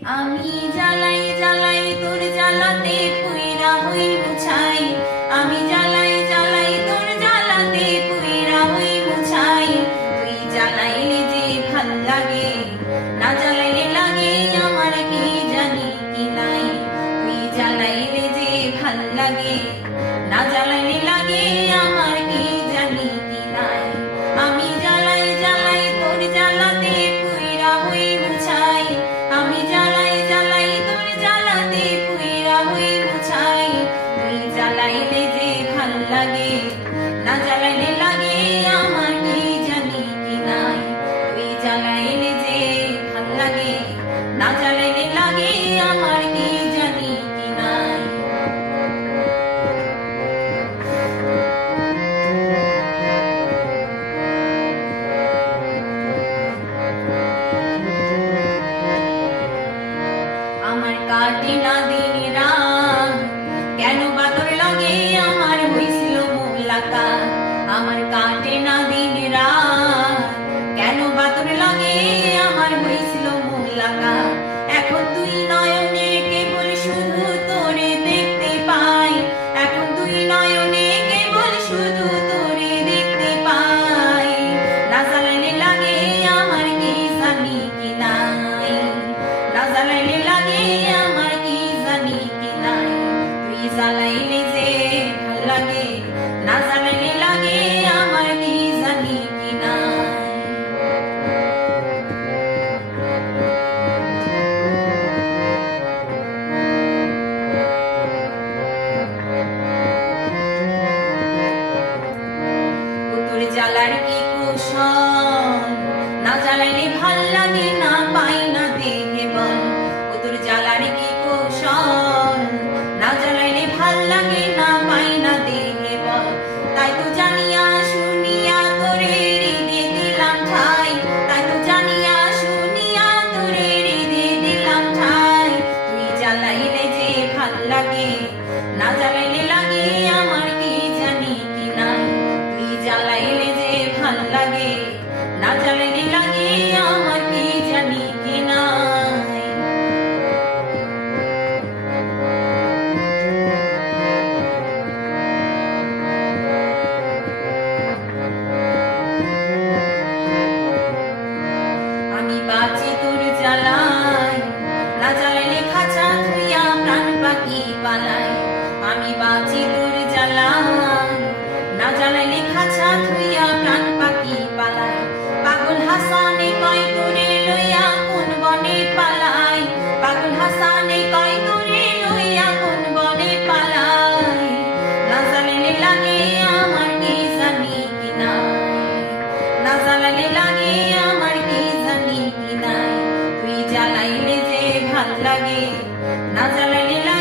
আমি জ্বালাই জ্বালাই তোর জ্বালাতে পুইরা হই মুছাই। আমি জ্বালাই জ্বালাই তোর জ্বালাতে পুইরা হই মুছাই। তুই জ্বালাইলে যে ভাল লাগে, না জ্বালাইলে লাগে আমার কি জানি কি নাই। তুই জ্বালাইলে যে ভাল লাগে, না জ্বালাইলে লাগে আমার কি জানি কি নাই। আমি জ্বালাই জ্বালাই তোর জ্বালাতে পুইরা হই মুছাই। আমি জ্বালাই জ্বালাই তোর জ্বালাতে পুইরা হই মুছাই। তুই জ্বালাইলে যে ভাল লাগে, না জ্বালাইলে লাগে আমার কি জানি কি নাই। তুই জ্বালাইলে যে ভাল লাগে, না জ্বালাইলে লাগে আমার কি জানি কি নাই। আমার কাটে না দিন রাত, কেন বা তোর লাগে আমার হইছিল মুলাকাত। আমার কাটে না দিন রাত, কেন বা তোর লাগে আমার হইছিল মুলাকাত। এখন তুই নয়নে কেবল শুধু তোরে দেখতে পাই। এখন তুই নয়নে কেবল শুধু তোরে দেখতে পাই। না জ্বালাইলে লাগে আমার কি জানি কি নাই। না জ্বালাইলে লাগে আমার কি জানি কি নাই। তুই জ্বালাইলে যে ভাল লাগে, না জ্বালাইলে লাগে আমার কি জানি কি নাই। তোর জ্বালার কি কুশল, না জ্বালাইলে ভাল লাগে না পাই না দেখে বল। ও তোর জ্বালার কি কৌশল, না জ্বালাইলে ভাল লাগে না পাই না দেখে বল। তাই তো জানিয়া শুনিয়া তোরে হৃদয়ে দিলাম ঠাই। তাই তো জানিয়া শুনিয়া তোরে হৃদয়ে দিলাম ঠাই। তুই জ্বালাইলে যে ভাল লাগে, না জ্বালাইলে লাগে আমার কি জানি কি নাই। তুই জ্বালাইলে যে ভাল লাগে, না জ্বালাইলে লাগে আমার কি জানি কি নাই। আমি বাঁচি তোর জ্বালাই, না জ্বালাইলে খাঁচা ধুইয়া প্রাণ পাখি পালাই। আমি বাঁচি তোর জ্বালাই, না জ্বালাইলে খাঁচা ধুইয়া প্রাণ পাখি পালাই। পাগল হাসানে কয় তোরে লইয়া কোন বনে পালাই। পাগল হাসানে কয় তোরে লইয়া কোন বনে পালাই। না জ্বালাইলে লাগে আমার কি জানি কি নাই। না জ্বালাইলে লাগে আমার কি জানি কি নাই। তুই জ্বালাইলে যে ভাল লাগে, না জ্বালাইলে লাগে